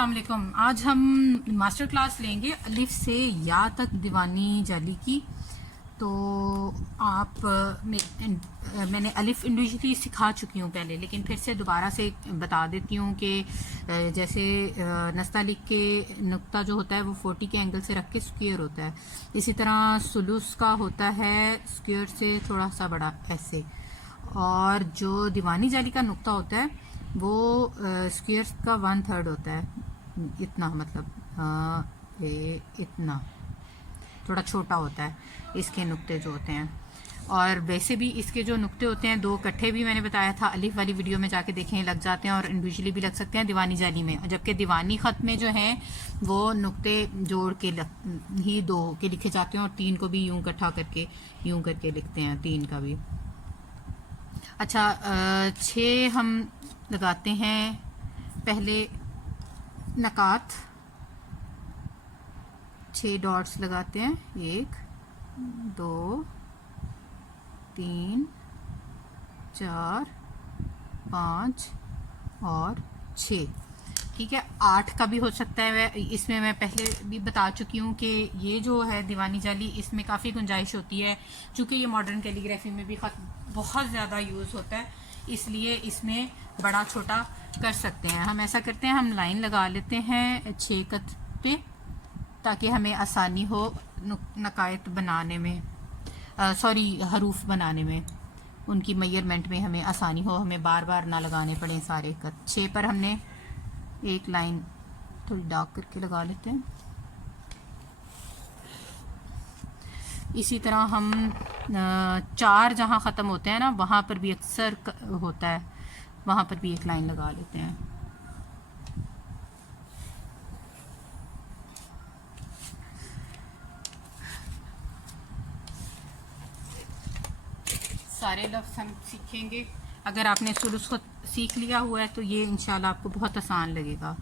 अस्सलाम वालेकुम। आज हम मास्टर क्लास लेंगे अलिफ से या तक दीवानी जाली की। तो मैंने अलिफ इंडिविजुअली सिखा चुकी हूँ पहले, लेकिन फिर से दोबारा से बता देती हूँ कि जैसे नस्तालिक के नुक्ता जो होता है वो 40 के एंगल से रख के स्क्वायर होता है, इसी तरह सुलूस का होता है स्क्वायर से थोड़ा सा बड़ा ऐसे, और जो दीवानी जाली का नुक्ता होता है वो स्क्वायर्स का 1/3 होता है, इतना मतलब इतना थोड़ा छोटा होता है इसके नुक्ते जो होते हैं। और वैसे भी इसके जो नुक्ते होते हैं दो इकट्ठे भी मैंने बताया था, अलिफ वाली वीडियो में जाके देखें, लग जाते हैं और इंडिविजुअली भी लग सकते हैं दीवानी जाली में। जबकि दीवानी ख़त में जो है वो नुक्ते जोड़ के ही दो के लिखे जाते हैं और तीन को भी यूं इकट्ठा करके यूं करके लिखते हैं, तीन का भी। अच्छा, 6 हम लगाते हैं पहले नकात, 6 डॉट्स लगाते हैं, 1 2 3 4 5 और 6। ठीक है, 8 का भी हो सकता है। इसमें मैं पहले भी बता चुकी हूँ कि ये जो है दीवानी जाली, इसमें काफ़ी गुंजाइश होती है, चूँकि ये मॉडर्न कैलीग्राफी में भी ख़त बहुत ज़्यादा यूज़ होता है, इसलिए इसमें बड़ा छोटा कर सकते हैं। हम ऐसा करते हैं, हम लाइन लगा लेते हैं 6 कत पे, ताकि हमें आसानी हो नकायत बनाने में, सॉरी हरूफ बनाने में, उनकी मेजरमेंट में हमें आसानी हो, हमें बार बार ना लगाने पड़े सारे कत। 6 पर हमने एक लाइन थोड़ी डार्क करके लगा लेते हैं। इसी तरह हम 4 जहाँ ख़त्म होते हैं ना, वहाँ पर भी अक्सर होता है, वहाँ पर भी एक लाइन लगा लेते हैं। सारे लफ्ज़ हम सीखेंगे। अगर आपने सुलूस को सीख लिया हुआ है तो ये इंशाल्लाह आपको बहुत आसान लगेगा।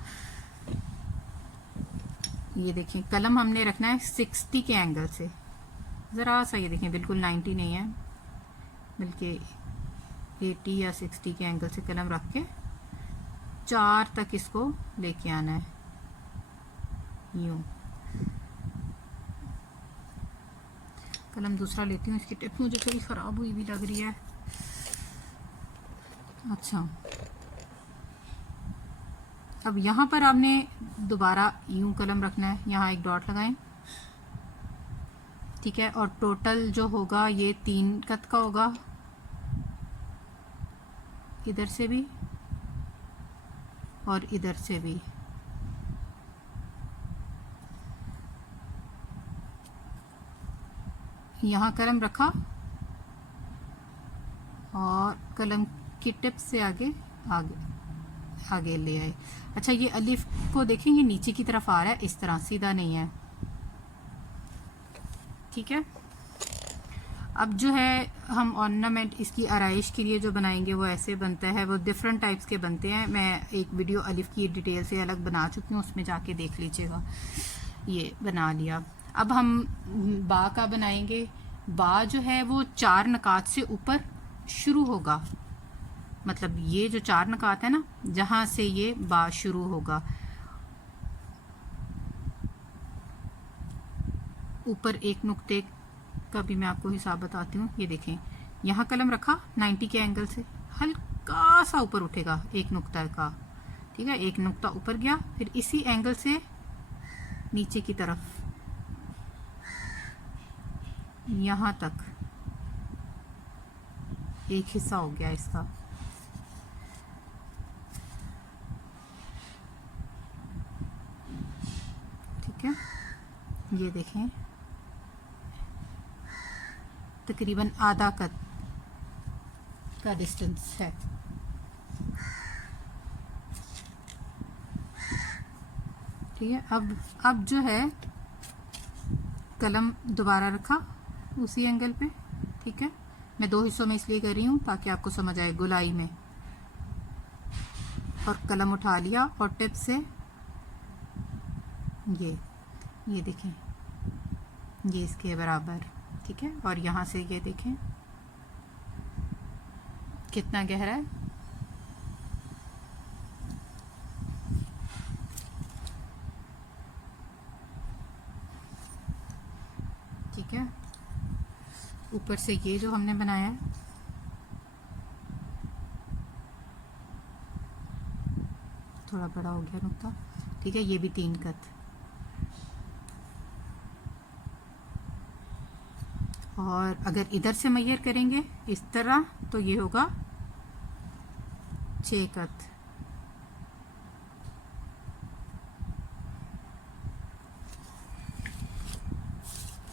ये देखें, कलम हमने रखना है 60 के एंगल से, ज़रा सा, ये देखें बिल्कुल 90 नहीं है, बल्कि 80 या 60 के एंगल से कलम रख के 4 तक इसको लेके आना है, यूँ। कलम दूसरा लेती हूँ, इसकी टिप मुझे थोड़ी ख़राब हुई भी लग रही है। अच्छा, अब यहाँ पर आपने दोबारा यूँ कलम रखना है, यहाँ एक डॉट लगाएं, ठीक है, और टोटल जो होगा ये 3 कत का होगा, इधर से भी और इधर से भी। यहाँ कलम रखा और कलम की टिप से आगे आगे ले आए। अच्छा, ये अलिफ को देखें, ये नीचे की तरफ आ रहा है, इस तरह सीधा नहीं है, ठीक है। अब जो है हम ऑर्नामेंट इसकी आराइश के लिए जो बनाएंगे वो ऐसे बनता है, वो डिफरेंट टाइप्स के बनते हैं। मैं एक वीडियो अलिफ की डिटेल से अलग बना चुकी हूँ, उसमें जाके देख लीजिएगा। ये बना लिया। अब हम बा का बनाएंगे। बा जो है वो 4 नकात से ऊपर शुरू होगा, मतलब ये जो 4 नकात है ना, जहाँ से ये बा शुरू होगा, ऊपर एक नुक्ते का भी मैं आपको हिसाब बताती हूँ। ये देखें, यहाँ कलम रखा 90 के एंगल से, हल्का सा ऊपर उठेगा एक नुक्ता का, ठीक है, एक नुक्ता ऊपर गया, फिर इसी एंगल से नीचे की तरफ यहाँ तक एक हिस्सा हो गया इसका, ठीक है। ये देखें, तकरीबन आधा कत का डिस्टेंस है। ठीक है, अब जो है कलम दोबारा रखा उसी एंगल पे, ठीक है। मैं 2 हिस्सों में इसलिए कर रही हूँ ताकि आपको समझ आए गोलाई में, और कलम उठा लिया और टिप से ये देखें, ये इसके बराबर, ठीक है। और यहाँ से ये देखें कितना गहरा है, ठीक है, ऊपर से ये जो हमने बनाया है थोड़ा बड़ा हो गया नुक्ता, ठीक है, ये भी 3 कत। और अगर इधर से मैयर करेंगे इस तरह तो ये होगा 6 कत।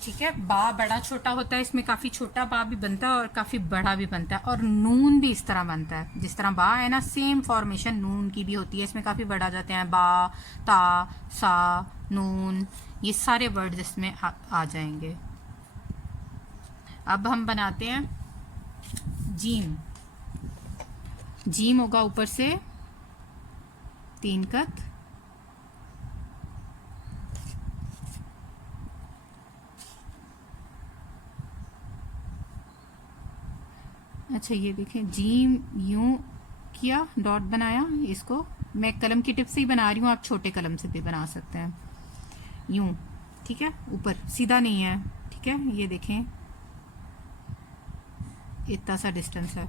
ठीक है, बा बड़ा छोटा होता है, इसमें काफ़ी छोटा बा भी बनता है और काफ़ी बड़ा भी बनता है, और नून भी इस तरह बनता है, जिस तरह बा है ना, सेम फॉर्मेशन नून की भी होती है। इसमें काफ़ी बड़ आ जाते हैं, बा, ता, सा, नून, ये सारे वर्ड इसमें आ जाएंगे। अब हम बनाते हैं जीम। जीम होगा ऊपर से 3 कत, अच्छा ये देखें, जीम यूं किया, डॉट बनाया, इसको मैं कलम की टिप से ही बना रही हूँ, आप छोटे कलम से भी बना सकते हैं, यूं, ठीक है, ऊपर सीधा नहीं है, ठीक है, ये देखें इतना सा डिस्टेंस है।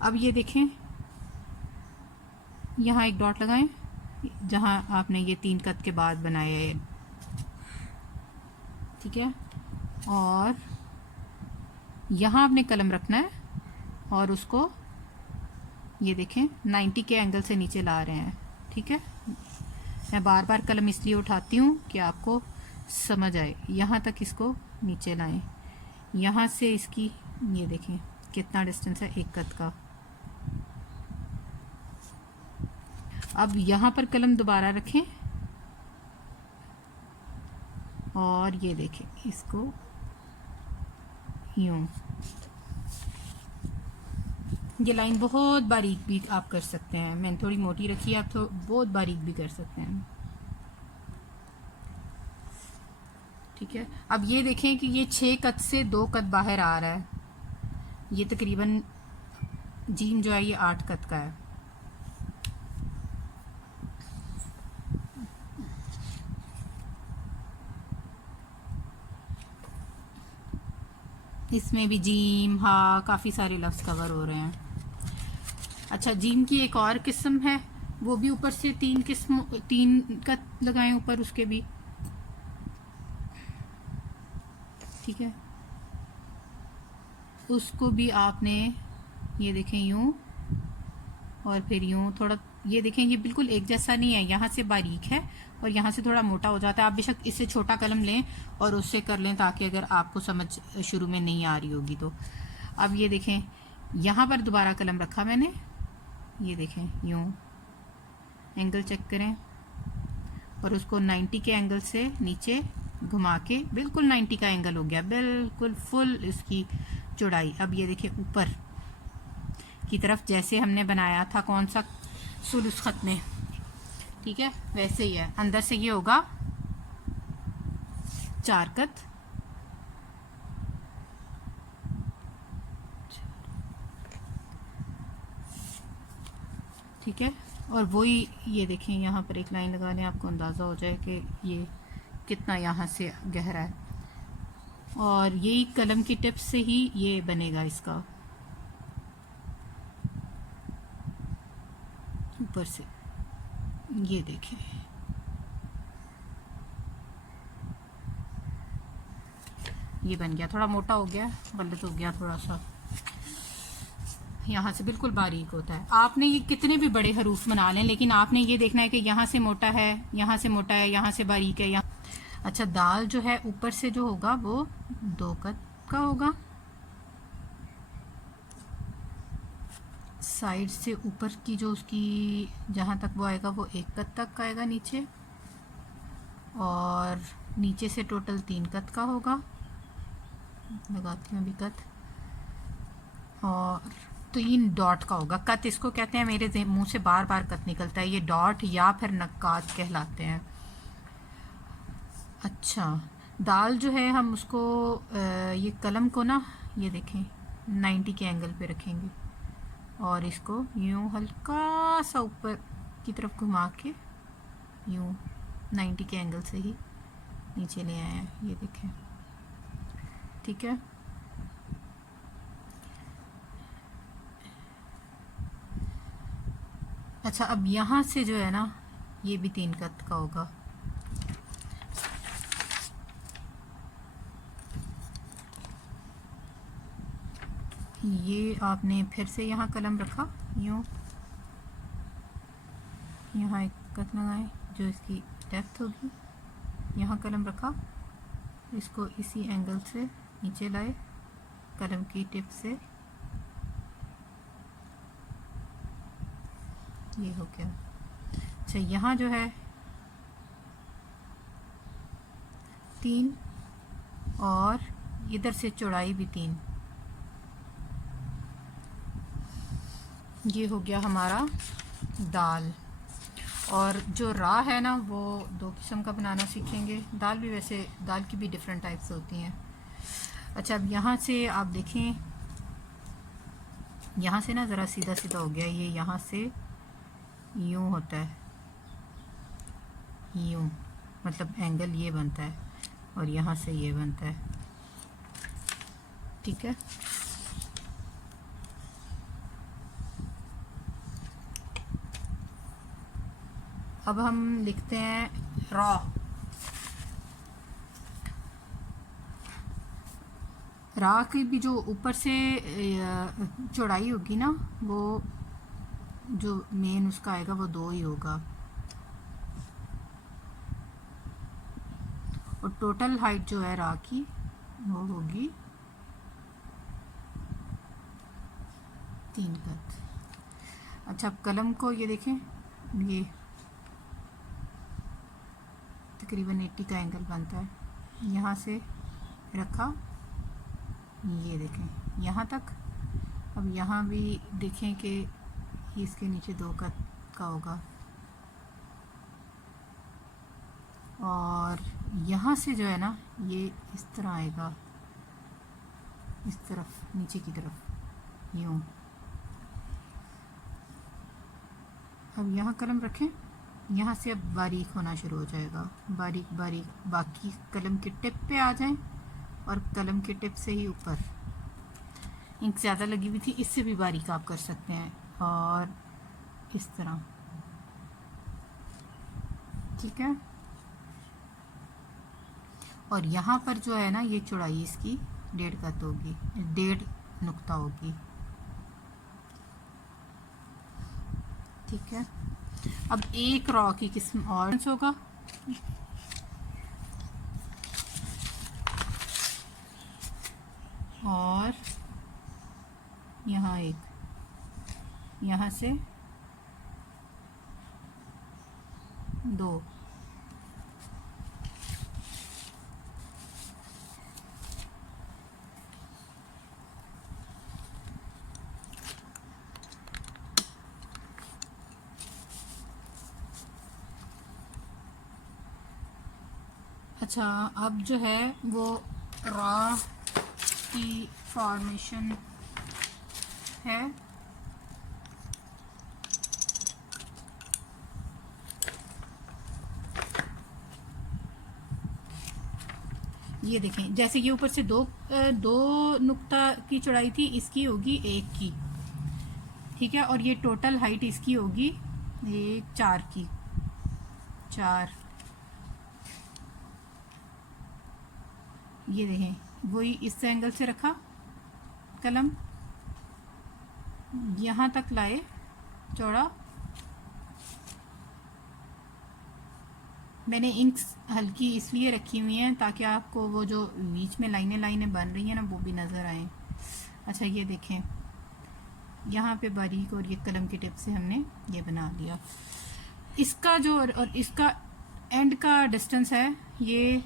अब ये देखें, यहाँ एक डॉट लगाएं जहाँ आपने ये 3 कत के बाद बनाया है, ठीक है, और यहाँ आपने कलम रखना है और उसको ये देखें 90 के एंगल से नीचे ला रहे हैं, ठीक है। मैं बार बार कलम इसलिए उठाती हूँ कि आपको समझ आए। यहाँ तक इसको नीचे लाएं, यहाँ से इसकी ये देखें कितना डिस्टेंस है 1 कत का। अब यहाँ पर कलम दोबारा रखें और ये देखें इसको यूं, ये लाइन बहुत बारीक भी आप कर सकते हैं, मैंने थोड़ी मोटी रखी है, आप तो बहुत बारीक भी कर सकते हैं, ठीक है। अब ये देखें कि ये 6 कत से 2 कत बाहर आ रहा है, ये तकरीबन जीम जो है ये 8 कत का है। इसमें भी जीम हा काफ़ी सारे लफ्ज़ कवर हो रहे हैं। अच्छा, जीम की एक और किस्म है, वो भी ऊपर से 3 कत लगाएं ऊपर उसके भी, ठीक है, उसको भी आपने ये देखें यूं और फिर यूं, थोड़ा ये देखें ये बिल्कुल एक जैसा नहीं है, यहाँ से बारीक है और यहाँ से थोड़ा मोटा हो जाता है। आप बेशक इससे छोटा कलम लें और उससे कर लें, ताकि अगर आपको समझ शुरू में नहीं आ रही होगी तो। अब ये देखें यहाँ पर दोबारा कलम रखा मैंने, ये देखें यूं, एंगल चेक करें और उसको 90 के एंगल से नीचे घुमा के, बिल्कुल 90 का एंगल हो गया, बिल्कुल फुल इसकी चौड़ाई। अब ये देखिए ऊपर की तरफ जैसे हमने बनाया था कौन सा सुलूस खत में, ठीक है, वैसे ही है। अंदर से ये होगा 4 कत, ठीक है, और वही ये देखें यहाँ पर एक लाइन लगा लें, आपको अंदाज़ा हो जाए कि ये कितना यहाँ से गहरा है, और यही कलम की टिप से ही ये बनेगा इसका ऊपर से, ये देखें ये बन गया, थोड़ा मोटा हो गया, गलत हो गया थोड़ा सा, यहाँ से बिल्कुल बारीक होता है। आपने ये कितने भी बड़े हरूफ बना लें, लेकिन आपने ये देखना है कि यहाँ से मोटा है, यहाँ से मोटा है, यहाँ से बारीक है, यहाँ। अच्छा, दाल जो है ऊपर से जो होगा वो 2 कत का होगा, साइड से ऊपर की जो उसकी जहाँ तक वो आएगा वो 1 कत तक आएगा नीचे, और नीचे से टोटल 3 कत का होगा, लगाती हूँ अभी कत, और 3 डॉट का होगा। कत इसको कहते हैं, मेरे मुंह से बार बार कत निकलता है, ये डॉट या फिर नक्कात कहलाते हैं। अच्छा, दाल जो है हम उसको ये कलम को ना ये देखें 90 के एंगल पे रखेंगे और इसको यूं हल्का सा ऊपर की तरफ घुमा के यूं 90 के एंगल से ही नीचे ले आए हैं, ये देखें। ठीक है, अच्छा अब यहाँ से जो है ना ये भी 3 कत का होगा। ये आपने फिर से यहाँ कलम रखा, यूँ यहाँ एक कत लगाए जो इसकी डेप्थ होगी, यहाँ कलम रखा, इसको इसी एंगल से नीचे लाए कलम की टिप से, ये हो गया। अच्छा यहाँ जो है 3 और इधर से चौड़ाई भी 3, ये हो गया हमारा दाल। और जो रा है ना वो 2 किस्म का बनाना सीखेंगे। दाल भी वैसे दाल की भी डिफरेंट टाइप्स होती हैं। अच्छा अब यहाँ से आप देखें, यहाँ से ना ज़रा सीधा सीधा हो गया, ये यहाँ से यूँ होता है, यूँ मतलब एंगल ये बनता है और यहाँ से ये बनता है। ठीक है, अब हम लिखते हैं रॉ। रा की भी जो ऊपर से चौड़ाई होगी ना, वो जो मेन उसका आएगा वो 2 ही होगा, और टोटल हाइट जो है रा की वो होगी 3 कत। अच्छा अब कलम को ये देखें, ये तकरीबन 80 का एंगल बनता है, यहाँ से रखा, ये देखें यहाँ तक। अब यहाँ भी देखें कि इसके नीचे 2 का होगा, और यहाँ से जो है ना ये इस तरह आएगा, इस तरफ नीचे की तरफ यूँ। अब यहाँ कलम रखें, यहाँ से अब बारीक होना शुरू हो जाएगा, बारीक बारीक, बाकी कलम के टिप पे आ जाएं और कलम के टिप से ही ऊपर। इंक ज़्यादा लगी हुई थी, इससे भी बारीक आप कर सकते हैं, और इस तरह। ठीक है, और यहाँ पर जो है ना ये चौड़ाई इसकी 1.5 कत होगी, 1.5 नुक्ता होगी। ठीक है, अब एक रॉ की किस्म और होगा, और यहाँ एक, यहाँ से 2, अच्छा अब जो है वो रॉ की फॉर्मेशन है। ये देखें, जैसे ये ऊपर से 2 नुक्ता की चौड़ाई थी, इसकी होगी 1 की। ठीक है, और ये टोटल हाइट इसकी होगी 4 की, 4। ये देखें, वही इस एंगल से रखा कलम, यहाँ तक लाए चौड़ा। मैंने इंक्स हल्की इसलिए रखी हुई हैं ताकि आपको वो जो बीच में लाइनें लाइनें बन रही हैं ना वो भी नज़र आए। अच्छा ये देखें, यहाँ पे बारीक, और ये कलम की टिप से हमने ये बना लिया। इसका जो और इसका एंड का डिस्टेंस है ये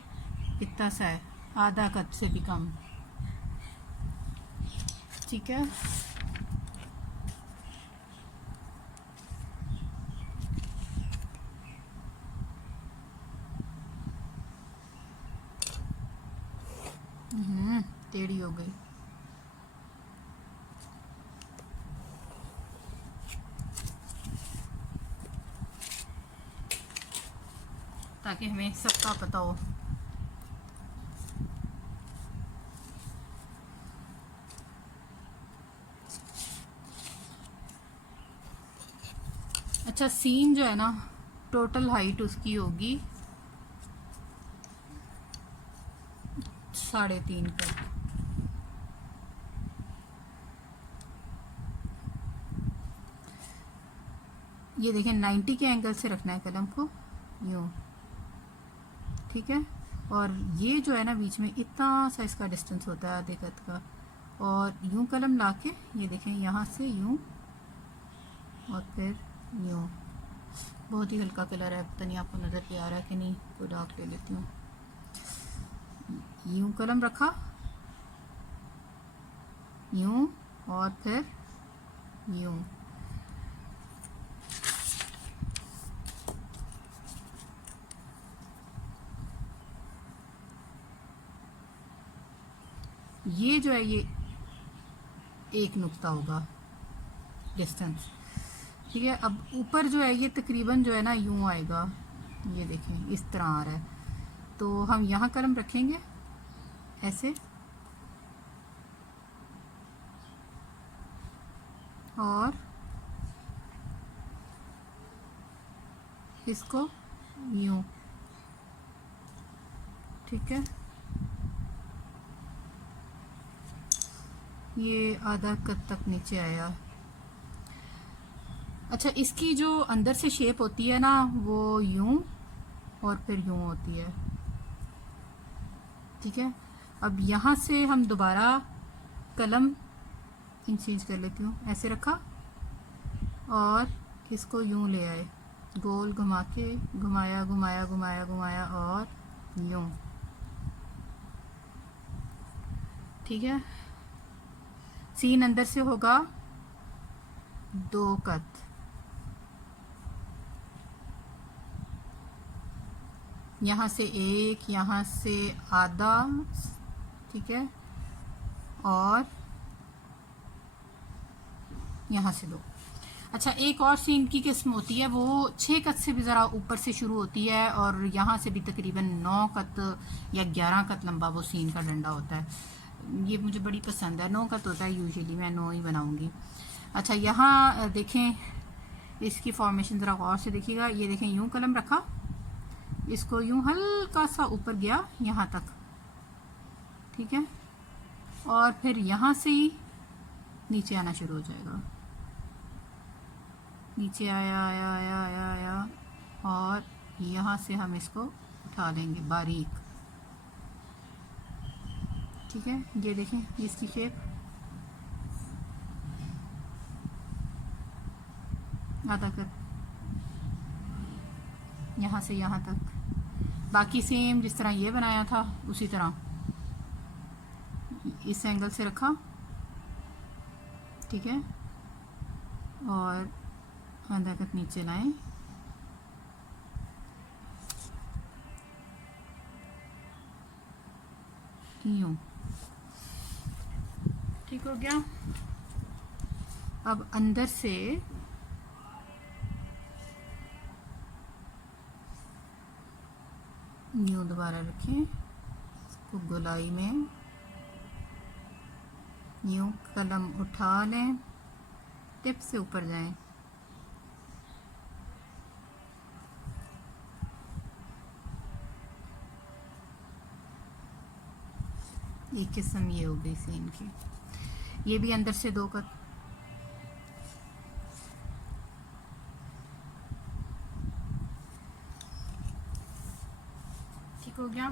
इतना सा है, आधा कप से भी कम। ठीक है, टेढ़ी हो गई। ताकि हमें सबका पता हो। अच्छा सीन जो है ना, टोटल हाइट उसकी होगी 3.5 का। ये देखें 90 के एंगल से रखना है कलम को, यूँ, ठीक है। और ये जो है ना बीच में इतना सा इसका डिस्टेंस होता है आधे कत का, और यूँ कलम लाके ये देखें यहाँ से यूँ और फिर यूँ। बहुत ही हल्का कलर है, पता नहीं आपको नज़र पे आ रहा है कि नहीं, कोई डार्क ले लेती हूँ। यूँ कलम रखा, यूँ और फिर यूँ। ये जो है ये एक नुक्ता होगा डिस्टेंस, ठीक है। अब ऊपर जो है ये तकरीबन जो है ना यूँ आएगा, ये देखें इस तरह आ रहा है। तो हम यहाँ कलम रखेंगे ऐसे, और इसको यूँ, ठीक है। ये आधा कद तक नीचे आया। अच्छा इसकी जो अंदर से शेप होती है ना वो यूं और फिर यूं होती है, ठीक है। अब यहाँ से हम दोबारा कलम चेंज कर लेती हूँ, ऐसे रखा और इसको यूं ले आए, गोल घुमा के, घुमाया घुमाया घुमाया घुमाया और यूं, ठीक है। सीन अंदर से होगा 2 कत, यहाँ से 1, यहाँ से आधा, ठीक है, और यहाँ से 2। अच्छा एक और सीन की किस्म होती है, वो 6 कत से भी ज़रा ऊपर से शुरू होती है और यहाँ से भी तकरीबन 9 कत या 11 कत लंबा वो सीन का डंडा होता है। ये मुझे बड़ी पसंद है, 9 कत होता है यूजुअली, मैं 9 ही बनाऊंगी। अच्छा यहाँ देखें इसकी फॉर्मेशन ज़रा गौर से देखिएगा। ये देखें यूं कलम रखा, इसको यूं हल्का सा ऊपर गया यहाँ तक, ठीक है, और फिर यहाँ से ही नीचे आना शुरू हो जाएगा, नीचे आया आया आया आया आया, और यहाँ से हम इसको उठा लेंगे बारीक, ठीक है। ये देखें इसकी शेप, आधा कट यहाँ से यहाँ तक। बाकी सेम जिस तरह ये बनाया था उसी तरह इस एंगल से रखा, ठीक है, और आधा कट नीचे लाएं, यूं, ठीक हो गया। अब अंदर से यूं दोबारा रखें, इसको गोलाई में यूं कलम उठा लें, टिप से ऊपर जाएं, एक किस्म ये हो गई सीन की। ये भी अंदर से 2 कत, ठीक हो गया।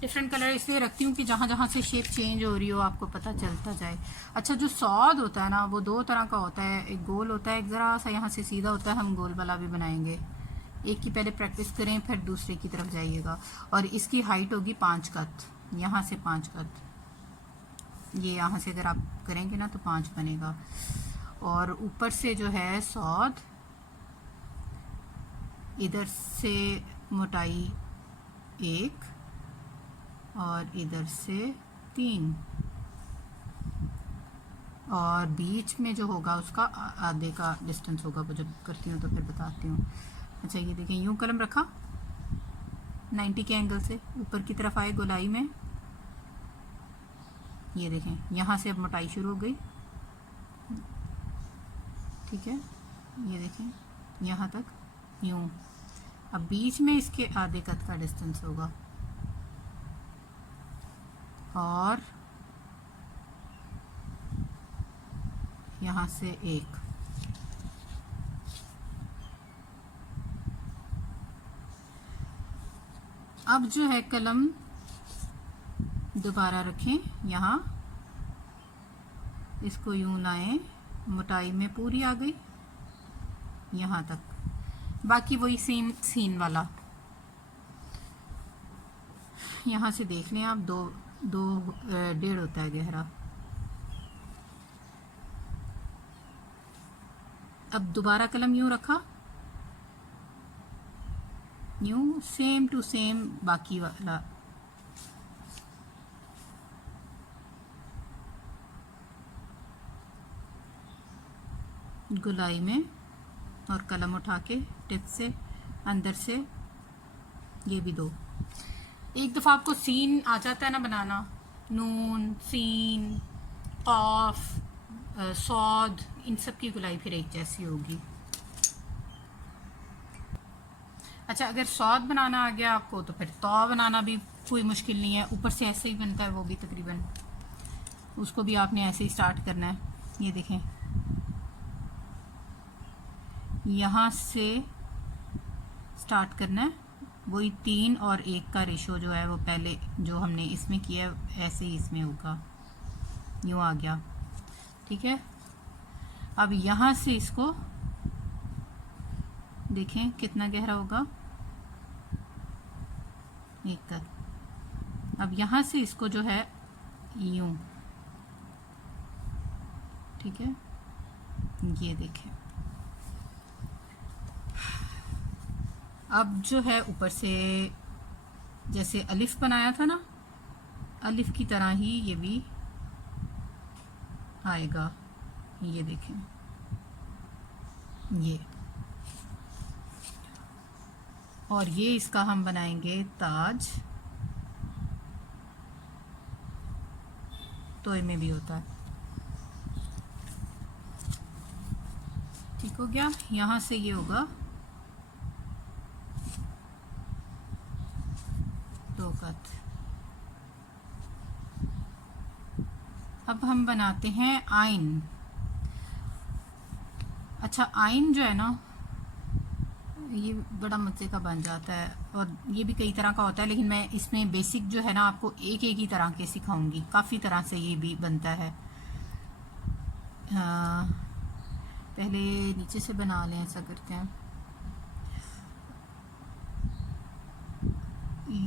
डिफरेंट कलर इसलिए रखती हूँ कि जहाँ जहाँ से शेप चेंज हो रही हो आपको पता चलता जाए। अच्छा जो सौद होता है ना वो 2 तरह का होता है, एक गोल होता है, एक ज़रा सा यहाँ से सीधा होता है, हम गोल वाला भी बनाएंगे। एक की पहले प्रैक्टिस करें फिर दूसरे की तरफ जाइएगा। और इसकी हाइट होगी 5 कत, यहाँ से 5 कत, ये यहाँ से अगर आप करेंगे ना तो 5 बनेगा। और ऊपर से जो है सौद, इधर से मोटाई 1 और इधर से 3, और बीच में जो होगा उसका आधे का डिस्टेंस होगा। वो जब करती हूँ तो फिर बताती हूँ। अच्छा ये देखें, यूं कलम रखा 90 के एंगल से, ऊपर की तरफ आए गोलाई में, ये देखें यहाँ से अब मोटाई शुरू हो गई, ठीक है, ये देखें यहाँ तक यूं। अब बीच में इसके आधे कद का डिस्टेंस होगा और यहाँ से एक, अब जो है कलम दोबारा रखें यहाँ, इसको यूं लाएं, मोटाई में पूरी आ गई यहाँ तक, बाकी वही सेम सीन वाला। यहाँ से देख लें आप, 2.5 होता है गहरा। अब दोबारा कलम यूं रखा, यूं सेम टू सेम बाकी वाला, गुलाई में, और कलम उठा के टिप से अंदर से ये भी 2। एक दफ़ा आपको सीन आ जाता है ना बनाना, नून, सीन, कॉफ, सौद, इन सब की गुलाई फिर एक जैसी होगी। अच्छा, अगर सौद बनाना आ गया आपको तो फिर तौ बनाना भी कोई मुश्किल नहीं है, ऊपर से ऐसे ही बनता है वो भी तकरीबन, उसको भी आपने ऐसे ही स्टार्ट करना है। ये देखें यहाँ से स्टार्ट करना है, वही 3 और 1 का रेशो जो है वो पहले जो हमने इसमें किया है ऐसे ही इसमें होगा, यूँ आ गया, ठीक है। अब यहाँ से इसको देखें कितना गहरा होगा, 1 का। अब यहाँ से इसको जो है यूँ, ठीक है, ये देखें। अब जो है ऊपर से जैसे अलिफ बनाया था ना, अलिफ की तरह ही ये भी आएगा, ये देखें ये, और ये इसका हम बनाएंगे ताज, तोय में भी होता है, ठीक हो गया। यहाँ से ये होगा 2 कत। अब हम बनाते हैं आइन। अच्छा, आइन जो है ना ये बड़ा मज़े का बन जाता है, और ये भी कई तरह का होता है, लेकिन मैं इसमें बेसिक जो है ना आपको एक एक ही तरह के सिखाऊंगी, काफ़ी तरह से ये भी बनता है। पहले नीचे से बना लें, ऐसा करते हैं,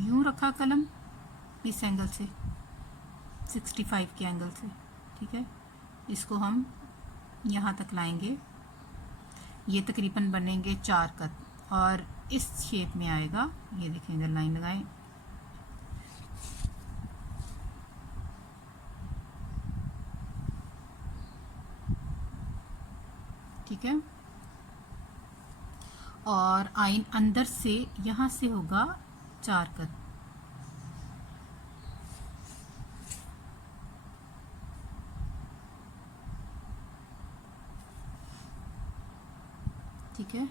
यूं रखा कलम इस एंगल से 65 के एंगल से, ठीक है, इसको हम यहाँ तक लाएंगे, ये तकरीबन बनेंगे 4 कत, और इस शेप में आएगा, ये देखें अगर लाइन लगाएं, ठीक है, और आइन अंदर से यहाँ से होगा 4 कत, ठीक है।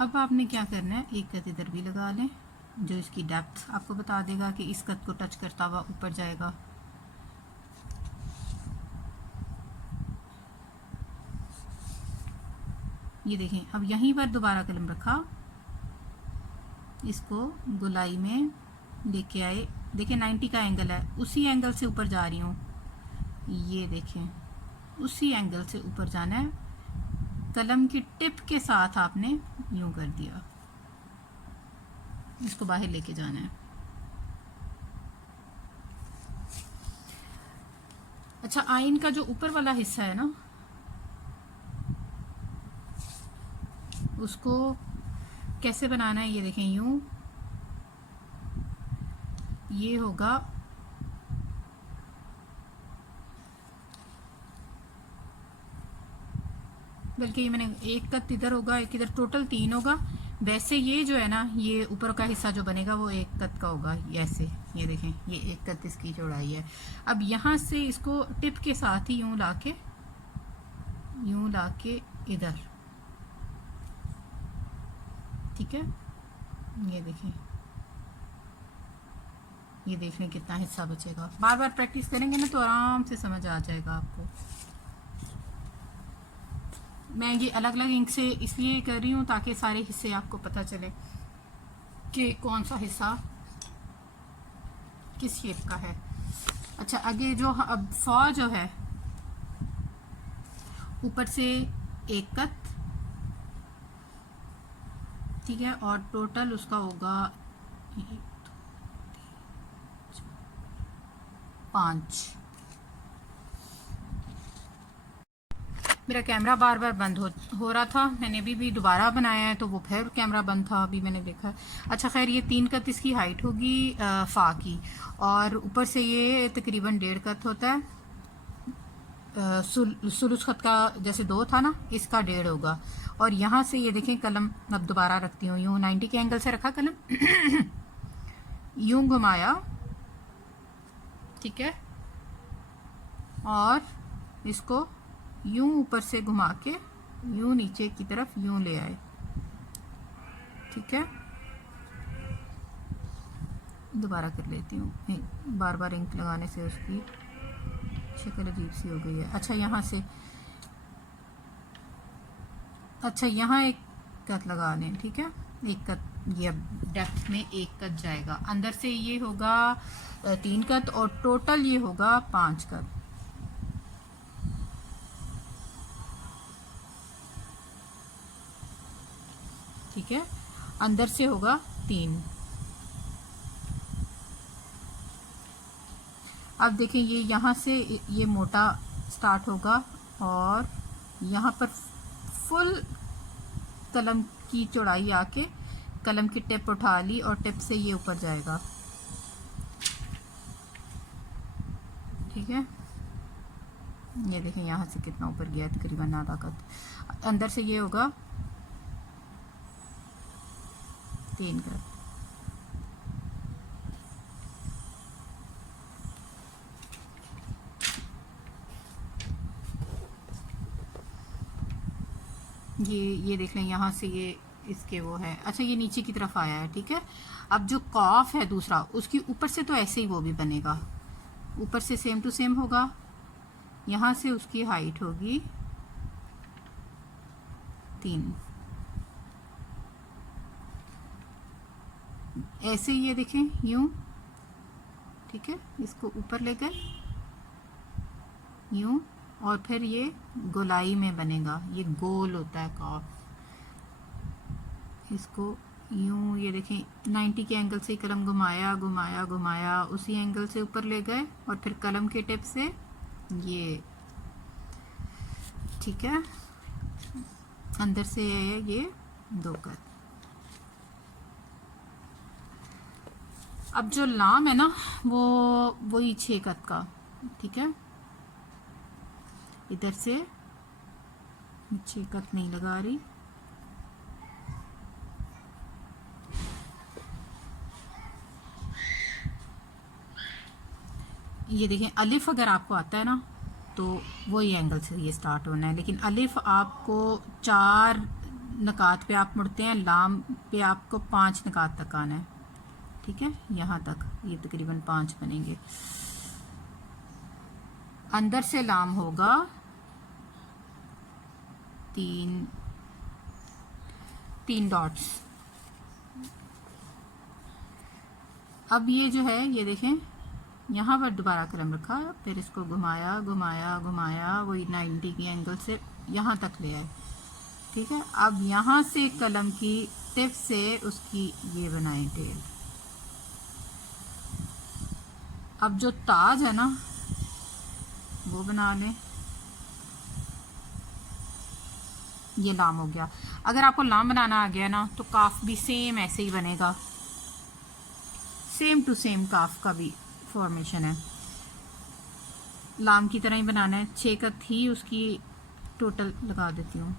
अब आपने क्या करना है, एक कत इधर भी लगा लें, जो इसकी डेप्थ आपको बता देगा कि इस कत को टच करता हुआ ऊपर जाएगा। ये देखें, अब यहीं पर दोबारा कलम रखा, इसको गुलाई में लेके आए, देखें 90 का एंगल है, उसी एंगल से ऊपर जा रही हूँ, ये देखें उसी एंगल से ऊपर जाना है, कलम की टिप के साथ आपने यूं कर दिया, इसको बाहर लेके जाना है। अच्छा, आइन का जो ऊपर वाला हिस्सा है ना, उसको कैसे बनाना है, ये देखें, यूं, ये होगा बल्कि ये मैंने एक कत इधर होगा, एक इधर, टोटल 3 होगा। वैसे ये जो है ना, ये ऊपर का हिस्सा जो बनेगा वो 1 कत का होगा, ऐसे। ये देखें, ये 1 कत इसकी चौड़ाई है। अब यहाँ से इसको टिप के साथ ही यूं लाके इधर, ठीक है। ये देखें, ये देख लें कितना हिस्सा बचेगा। बार बार प्रैक्टिस करेंगे ना तो आराम से समझ आ जाएगा आपको। मैं ये अलग अलग इंक से इसलिए कर रही हूँ ताकि सारे हिस्से आपको पता चले कि कौन सा हिस्सा किस शेप का है। अच्छा, आगे जो अब फॉ जो है, ऊपर से 1 कत, ठीक है, और टोटल उसका होगा 5। मेरा कैमरा बार बार बंद हो रहा था, मैंने अभी दोबारा बनाया है तो वो फिर कैमरा बंद था, अभी मैंने देखा। अच्छा खैर, ये 3 कत इसकी हाइट होगी फा की, और ऊपर से ये तकरीबन 1.5 कत होता है। सुलुस खत का जैसे 2 था ना, इसका 1.5 होगा। और यहाँ से ये देखें, कलम अब दोबारा रखती हूँ, यूँ 90 के एंगल से रखा कलम यूँ घुमाया, ठीक है, और इसको यूं ऊपर से घुमा के यूं नीचे की तरफ यूं ले आए, ठीक है। दोबारा कर लेती हूँ, बार बार इंक लगाने से उसकी शक्ल अजीब सी हो गई है। अच्छा, यहाँ से, अच्छा यहाँ 1 कत लगा लें, ठीक है, 1 कत, ये डेप्थ में 1 कत जाएगा। अंदर से ये होगा 3 कत, और टोटल ये होगा 5 कत, ठीक है। अंदर से होगा 3। अब देखें, ये यहाँ से ये मोटा स्टार्ट होगा, और यहाँ पर फुल कलम की चौड़ाई आके कलम की टिप उठा ली, और टिप से ये ऊपर जाएगा, ठीक है। ये देखें यहाँ से कितना ऊपर गया, तकरीबन आधा कत। अंदर से ये होगा 3 कत। ये देख लें, यहाँ से ये इसके वो है। अच्छा, ये नीचे की तरफ आया है, ठीक है। अब जो कॉफ है दूसरा, उसकी ऊपर से तो ऐसे ही वो भी बनेगा, ऊपर से सेम टू सेम होगा। यहाँ से उसकी हाइट होगी 3, ऐसे ही ये देखें यूं, ठीक है। इसको ऊपर ले गए यूं, और फिर ये गोलाई में बनेगा, ये गोल होता है कॉफ। इसको यूं, ये देखें 90 के एंगल से कलम घुमाया घुमाया घुमाया, उसी एंगल से ऊपर ले गए, और फिर कलम के टिप से ये, ठीक है। अंदर से है ये 2 कत। अब जो लाम है ना, वो वही 6 कत का, ठीक है। इधर से 6 कत नहीं लगा रही, ये देखें, अलिफ अगर आपको आता है ना तो वही एंगल से ये स्टार्ट होना है, लेकिन अलिफ आपको 4 नकात पे आप मुड़ते हैं, लाम पे आपको 5 नकात तक आना है, ठीक है। यहाँ तक ये तकरीबन 5 बनेंगे। अंदर से लाम होगा 3 डॉट्स। अब ये जो है, ये देखें, यहाँ पर दोबारा कलम रखा, फिर इसको घुमाया घुमाया घुमाया, वही 90 की एंगल से यहाँ तक ले आए, ठीक है। अब यहाँ से कलम की टिप से उसकी ये बनाए टेल। अब जो ताज है ना, वो बना लें, ये लाम हो गया। अगर आपको लाम बनाना आ गया ना, तो काफ भी सेम ऐसे ही बनेगा, सेम टू सेम काफ का भी फॉर्मेशन है, लाम की तरह ही बनाना है। 6 कत ही उसकी टोटल लगा देती हूँ।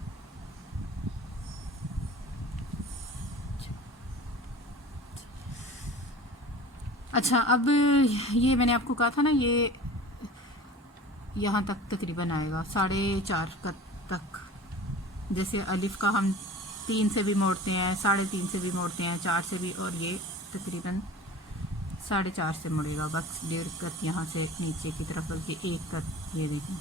अच्छा, अब ये मैंने आपको कहा था ना, ये यहाँ तक तकरीबन आएगा 4.5 का तक। जैसे अलिफ का हम 3 से भी मोड़ते हैं, 3.5 से भी मोड़ते हैं, 4 से भी, और ये तकरीबन 4.5 से मुड़ेगा, बस 1.5 कत यहाँ से नीचे की तरफ, बल्कि 1 कत ये देखें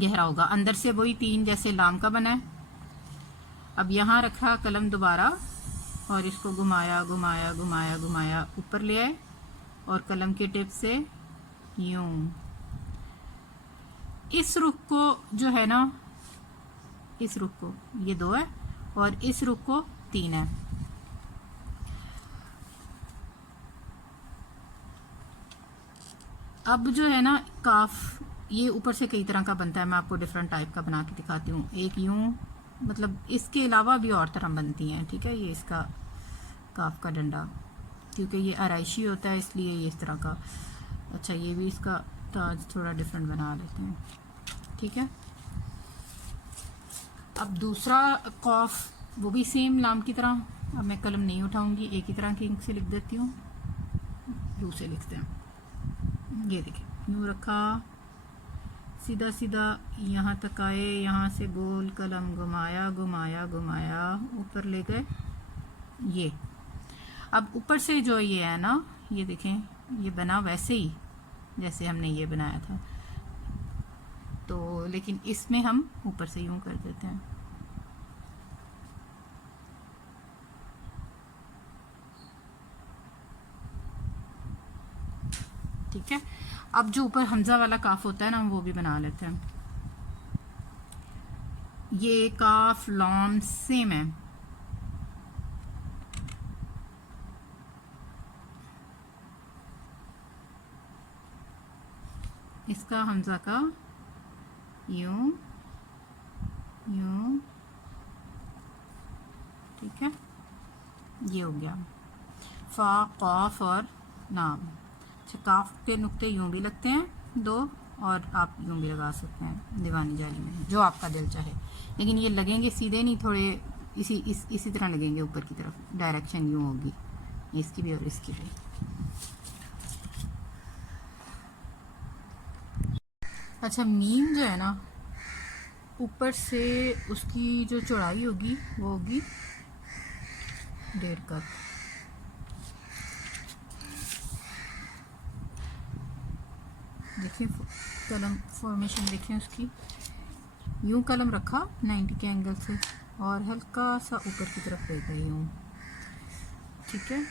गहरा होगा। अंदर से वही 3 जैसे लाम का बना है। अब यहाँ रखा कलम दोबारा और इसको घुमाया घुमाया घुमाया घुमाया ऊपर ले आए और कलम के टिप से यूं इस रुख को जो है ना, इस रुख को, ये 2 है और इस रुख को 3 है। अब जो है ना काफ, ये ऊपर से कई तरह का बनता है, मैं आपको डिफरेंट टाइप का बना के दिखाती हूँ। एक यूं, मतलब इसके अलावा भी और तरह बनती हैं, ठीक है। ये इसका काफ का डंडा, क्योंकि ये आराइशी होता है इसलिए ये इस तरह का। अच्छा, ये भी इसका ताज थोड़ा डिफरेंट बना लेते हैं, ठीक है। अब दूसरा कॉफ, वो भी सेम लाम की तरह। अब मैं कलम नहीं उठाऊंगी, एक ही तरह की इंक से लिख देती हूँ, यू से लिखते हैं। ये देखिए, यूँ रखा, सीधा सीधा यहाँ तक आए, यहाँ से गोल कलम घुमाया घुमाया घुमाया ऊपर ले गए। ये अब ऊपर से जो ये है ना, ये देखें, ये बना वैसे ही जैसे हमने ये बनाया था, तो लेकिन इसमें हम ऊपर से यूं कर देते हैं। ठीक है। अब जो ऊपर हमजा वाला काफ होता है ना, वो भी बना लेते हैं। ये काफ लॉम सेम है, इसका हमजा का यूं यूं, ठीक है। ये हो गया फा, काफ और नाम। अच्छा, काफ के नुक्ते यूं भी लगते हैं 2, और आप यूं भी लगा सकते हैं दीवानी जाली में, जो आपका दिल चाहे, लेकिन ये लगेंगे सीधे नहीं, थोड़े इसी तरह लगेंगे ऊपर की तरफ, डायरेक्शन यूं होगी इसकी भी और इसकी भी। अच्छा, मीम जो है ना, ऊपर से उसकी जो चौड़ाई होगी वो होगी 1.5 कप। देखिए कलम फॉर्मेशन, देखें उसकी, यूं कलम रखा 90 के एंगल से और हल्का सा ऊपर की तरफ ले गई यूं, ठीक है।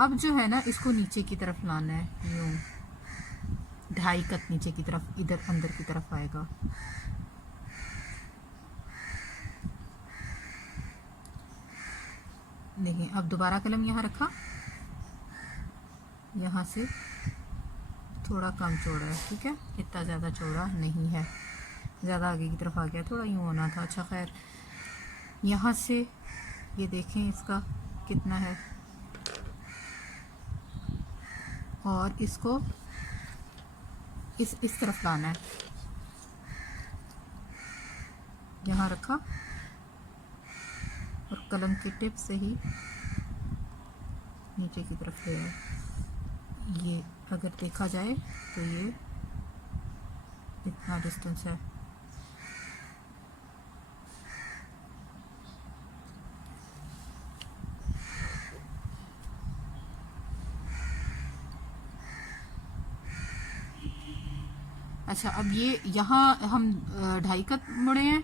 अब जो है ना, इसको नीचे की तरफ लाना है, यूं 2.5 कत नीचे की तरफ, इधर अंदर की तरफ आएगा। देखिए, अब दोबारा कलम यहाँ रखा, यहाँ से थोड़ा कम चौड़ा है, ठीक है, इतना ज़्यादा चौड़ा नहीं है, ज़्यादा आगे की तरफ आ गया, थोड़ा यूँ होना था। अच्छा खैर, यहाँ से ये देखें इसका कितना है, और इसको इस तरफ लाना है, यहाँ रखा और कलम की टिप से ही नीचे की तरफ ले आए। ये अगर देखा जाए तो ये इतना डिस्टेंस है। अच्छा, अब ये यहाँ हम 2.5 कत मुड़े हैं,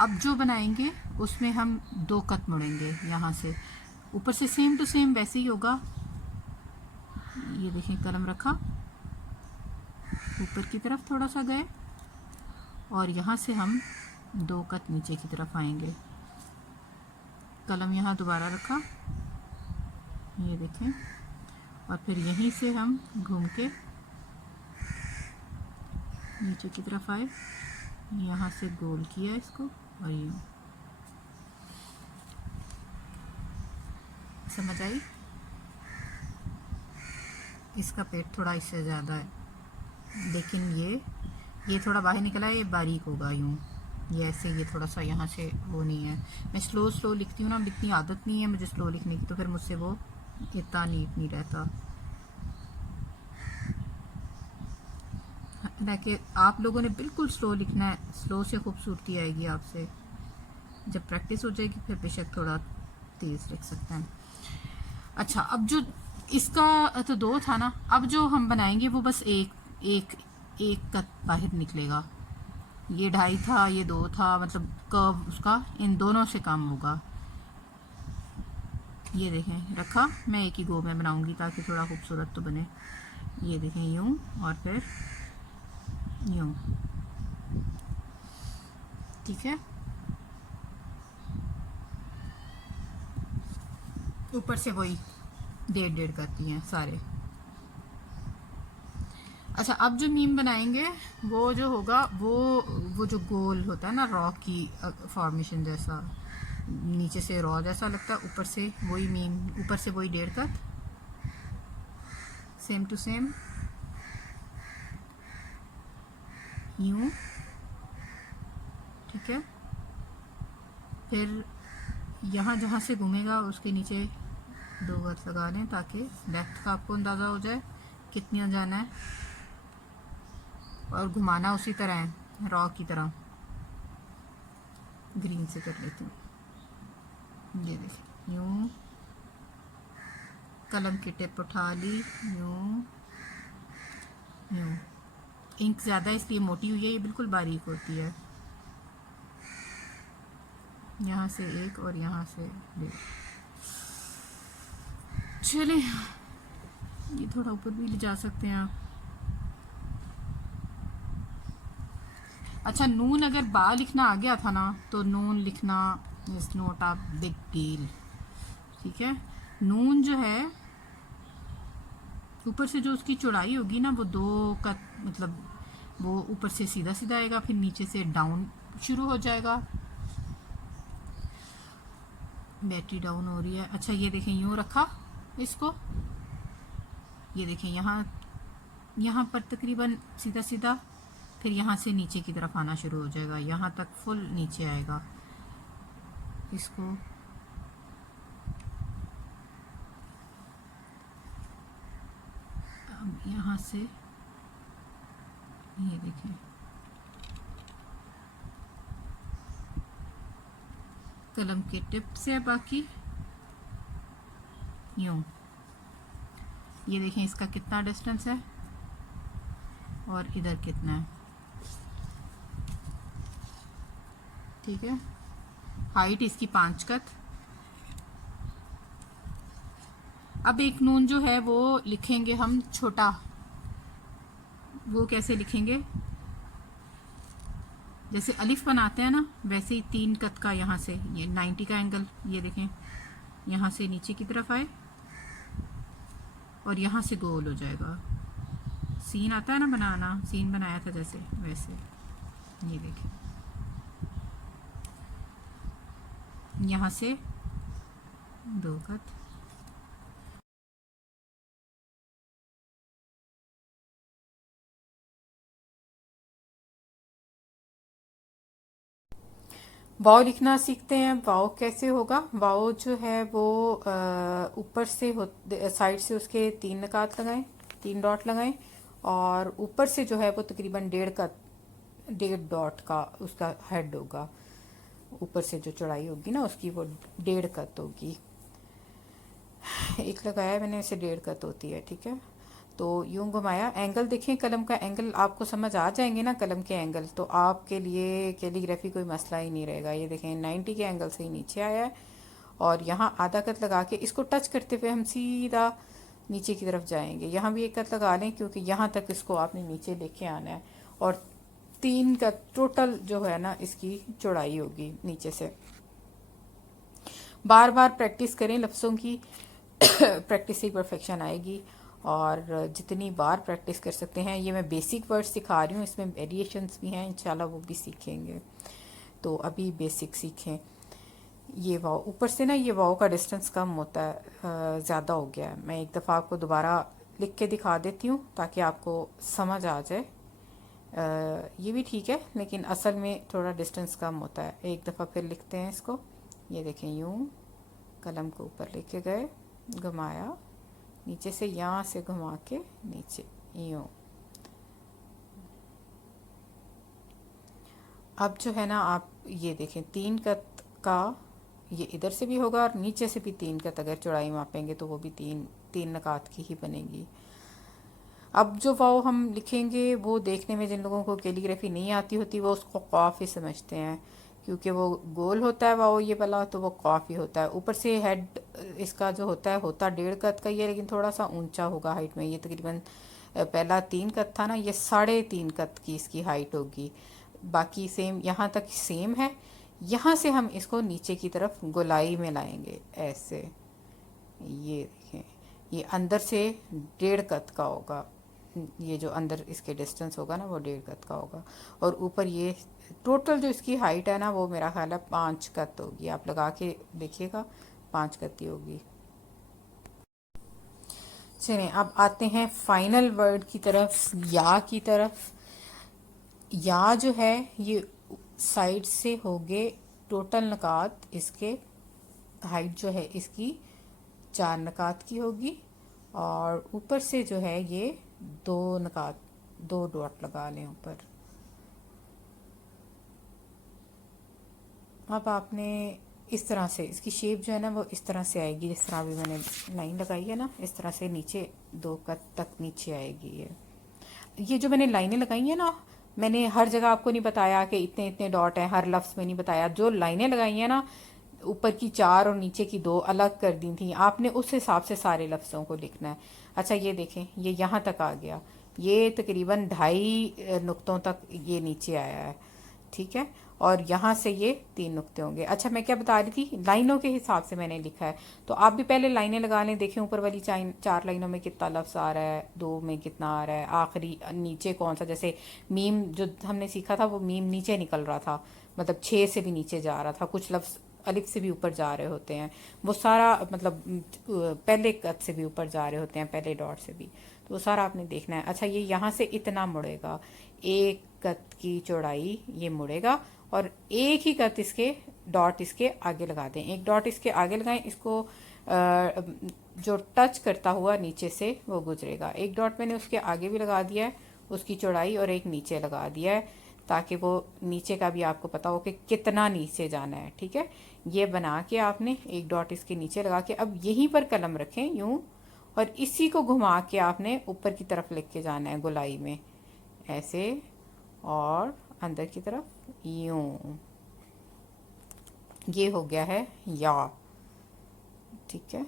अब जो बनाएंगे उसमें हम 2 कत मुड़ेंगे यहाँ से, ऊपर से सेम टू सेम वैसे ही होगा। ये देखें, कलम रखा, ऊपर की तरफ थोड़ा सा गए और यहाँ से हम 2 कत नीचे की तरफ आएंगे, कलम यहाँ दोबारा रखा, ये देखें, और फिर यहीं से हम घूम के नीचे की तरफ आए, यहाँ से गोल किया इसको और यूँ। समझ आई? इसका पेट थोड़ा इससे ज़्यादा है, लेकिन ये थोड़ा बाहर निकला है, ये बारीक होगा यूँ, ये ऐसे, ये थोड़ा सा यहाँ से वो नहीं है। मैं स्लो लिखती हूँ ना, इतनी आदत नहीं है मुझे स्लो लिखने की, तो फिर मुझसे वो इतना नीट नहीं रहता। हालांकि आप लोगों ने बिल्कुल स्लो लिखना है, स्लो से खूबसूरती आएगी आपसे। जब प्रैक्टिस हो जाएगी फिर बेशक थोड़ा तेज़ लिख सकते हैं। अच्छा, अब जो इसका तो दो था ना, अब जो हम बनाएंगे वो बस एक एक एक का बाहर निकलेगा। ये ढाई था, ये दो था, मतलब कर्व उसका इन दोनों से कम होगा। ये देखें रखा, मैं एक ही गो में बनाऊंगी ताकि थोड़ा खूबसूरत तो बने। ये देखें यूं और फिर यूं, ठीक है। ऊपर से वही डेढ़ डेढ़ करती हैं सारे। अच्छा, अब जो मीम बनाएंगे वो जो होगा वो जो गोल होता है ना रॉ की फॉर्मेशन जैसा, नीचे से रॉ जैसा लगता है, ऊपर से वही मीम, ऊपर से वही डेढ़ कट, सेम टू सेम यूं, ठीक है। फिर यहाँ जहाँ से घूमेगा उसके नीचे दो गट लगा लें ताकि डेप्थ का आपको अंदाज़ा हो जाए कितना जाना है, और घुमाना उसी तरह है रॉ की तरह। ग्रीन से कर लेती हूँ। ये देखिए यूं, कलम की टिप उठा ली, यूं यूं। इंक ज़्यादा इसलिए मोटी हुई है, ये बिल्कुल बारीक होती है। यहाँ से एक और यहाँ से डेढ़। चले, ये थोड़ा ऊपर भी ले जा सकते हैं आप। अच्छा, नून अगर बा लिखना आ गया था ना तो नून लिखना is not a big deal, ठीक है। नून जो है ऊपर से जो उसकी चौड़ाई होगी ना वो दो का, मतलब वो ऊपर से सीधा सीधा आएगा, फिर नीचे से डाउन शुरू हो जाएगा। बैटरी डाउन हो रही है। अच्छा, ये देखें यूं रखा इसको, ये देखें यहाँ पर तकरीबन सीधा सीधा, फिर यहाँ से नीचे की तरफ आना शुरू हो जाएगा, यहाँ तक फुल नीचे आएगा। इसको अब यहाँ से ये देखें, कलम के टिप से बाकी यूं, ये देखें इसका कितना डिस्टेंस है और इधर कितना है, ठीक है। हाइट इसकी 5 कत। अब एक नून जो है वो लिखेंगे हम छोटा, वो कैसे लिखेंगे, जैसे अलिफ बनाते हैं ना वैसे ही 3 कत का, यहाँ से ये 90 का एंगल, ये देखें यहाँ से नीचे की तरफ आए और यहाँ से गोल हो जाएगा। सीन आता है ना बनाना, सीन बनाया था जैसे वैसे, ये देखें यहाँ से 2 कत। वाव लिखना सीखते हैं। वाव कैसे होगा, वाव जो है वो ऊपर से साइड से उसके 3 निकात लगाएं, 3 डॉट लगाएं, और ऊपर से जो है वो तकरीबन डेढ़ डॉट का उसका हेड होगा। ऊपर से जो चौड़ाई होगी ना उसकी वो 1.5 कत होगी। एक लगाया मैंने, इसे 1.5 कत होती है, ठीक है। तो यूं घुमाया, एंगल देखें, कलम का एंगल आपको समझ आ जाएंगे ना कलम के एंगल, तो आपके लिए कैलीग्राफी कोई मसला ही नहीं रहेगा। ये देखें 90 के एंगल से ही नीचे आया है, और यहाँ आधा कत लगा के इसको टच करते हुए हम सीधा नीचे की तरफ जाएंगे। यहाँ भी एक कत लगा लें क्योंकि यहाँ तक इसको आपने नीचे लेके आना है, और 3 का टोटल जो है ना इसकी चौड़ाई होगी नीचे से। बार बार प्रैक्टिस करें लफ्ज़ों की, प्रैक्टिस से परफेक्शन आएगी। और जितनी बार प्रैक्टिस कर सकते हैं, ये मैं बेसिक वर्ड सिखा रही हूँ, इसमें वेरिएशंस भी हैं, इंशाल्लाह वो भी सीखेंगे। तो अभी बेसिक सीखें। ये वाव ऊपर से ना, ये वाव का डिस्टेंस कम होता है, ज़्यादा हो गया है। मैं एक दफ़ा आपको दोबारा लिख के दिखा देती हूँ ताकि आपको समझ आ जाए। ये भी ठीक है लेकिन असल में थोड़ा डिस्टेंस कम होता है। एक दफ़ा फिर लिखते हैं इसको। ये देखें यूँ कलम को ऊपर लेके गए, घुमाया, नीचे से यहाँ से घुमा के नीचे यूँ। अब जो है ना आप ये देखें 3 कत का ये इधर से भी होगा और नीचे से भी 3 कत अगर चौड़ाई मापेंगे तो वो भी तीन नकात की ही बनेगी। अब जो वाव हम लिखेंगे वो देखने में जिन लोगों को कैलीग्राफी नहीं आती होती वो उसको कॉफ ही समझते हैं, क्योंकि वो गोल होता है वाव ये वाला, तो वो कॉफ ही होता है। ऊपर से हेड इसका जो होता है 1.5 कत का ही है, लेकिन थोड़ा सा ऊंचा होगा हाइट में। ये तकरीबन पहला 3 कत था ना, ये 3.5 कत की इसकी हाइट होगी। बाकी सेम यहाँ तक सेम है। यहाँ से हम इसको नीचे की तरफ गोलाई में लाएंगे ऐसे। ये देखें, ये अंदर से 1.5 कत का होगा। ये जो अंदर इसके डिस्टेंस होगा ना वो 1.5 कत का होगा। और ऊपर ये टोटल जो इसकी हाइट है ना वो मेरा ख्याल है 5 कत होगी। आप लगा के देखिएगा 5 कत की होगी। चलिए अब आते हैं फाइनल वर्ड की तरफ, या की तरफ। या जो है ये साइड से हो गए टोटल नकात, इसके हाइट जो है इसकी 4 नकात की होगी, और ऊपर से जो है ये 2 नकात, 2 डॉट लगा लें ऊपर। अब आपने इस तरह से इसकी शेप जो है ना वो इस तरह से आएगी, जिस तरह अभी मैंने लाइन लगाई है ना, इस तरह से नीचे 2 कत तक नीचे आएगी। ये जो मैंने लाइनें लगाई हैं ना, मैंने हर जगह आपको नहीं बताया कि इतने इतने डॉट हैं, हर लफ्ज़ में नहीं बताया। जो लाइनें लगाई हैं ना, ऊपर की 4 और नीचे की 2 अलग कर दी थी, आपने उस हिसाब से सारे लफ्ज़ों को लिखना है। अच्छा ये देखें, ये यहाँ तक आ गया, ये तकरीबन 2.5 नुक्तों तक ये नीचे आया है, ठीक है। और यहाँ से ये 3 नुक्ते होंगे। अच्छा मैं क्या बता रही थी, लाइनों के हिसाब से मैंने लिखा है, तो आप भी पहले लाइनें लगा लें। देखें ऊपर वाली 4 लाइनों में कितना लफ्ज़ आ रहा है, 2 में कितना आ रहा है, आखिरी नीचे कौन सा, जैसे मीम जो हमने सीखा था वो मीम नीचे निकल रहा था, मतलब 6 से भी नीचे जा रहा था। कुछ लफ्ज़ अलिफ से भी ऊपर जा रहे होते हैं, वो सारा मतलब पहले कत से भी ऊपर जा रहे होते हैं, पहले डॉट से भी, तो वो सारा आपने देखना है। अच्छा ये यहाँ से इतना मुड़ेगा, 1 कत की चौड़ाई ये मुड़ेगा, और एक ही कत इसके डॉट इसके आगे लगा दें। एक डॉट इसके आगे लगाएं, इसको जो टच करता हुआ नीचे से वो गुजरेगा। एक डॉट मैंने उसके आगे भी लगा दिया है उसकी चौड़ाई, और एक नीचे लगा दिया है, ताकि वो नीचे का भी आपको पता हो कि कितना नीचे जाना है, ठीक है। ये बना के आपने एक डॉट इसके नीचे लगा के अब यहीं पर कलम रखें यूं, और इसी को घुमा के आपने ऊपर की तरफ लेके जाना है गोलाई में ऐसे, और अंदर की तरफ यूं। ये हो गया है या, ठीक है।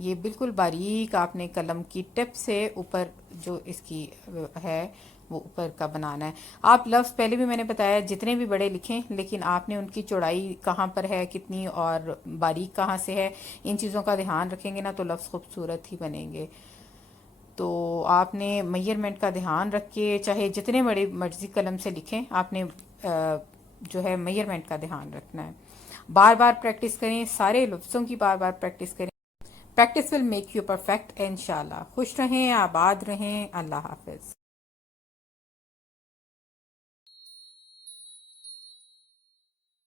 ये बिल्कुल बारीक आपने कलम की टिप से ऊपर जो इसकी है वो ऊपर का बनाना है। आप लफ्ज़ पहले भी मैंने बताया जितने भी बड़े लिखें, लेकिन आपने उनकी चौड़ाई कहाँ पर है कितनी और बारीक कहाँ से है, इन चीज़ों का ध्यान रखेंगे ना तो लफ्ज़ खूबसूरत ही बनेंगे। तो आपने मेजरमेंट का ध्यान रख के चाहे जितने बड़े मर्जी कलम से लिखें, आपने जो है मेजरमेंट का ध्यान रखना है। बार बार प्रैक्टिस करें, सारे लफ्ज़ों की बार बार प्रैक्टिस करें। Practice will make you perfect इंशाल्लाह। खुश रहें, आबाद रहें, अल्लाह हाफिज़।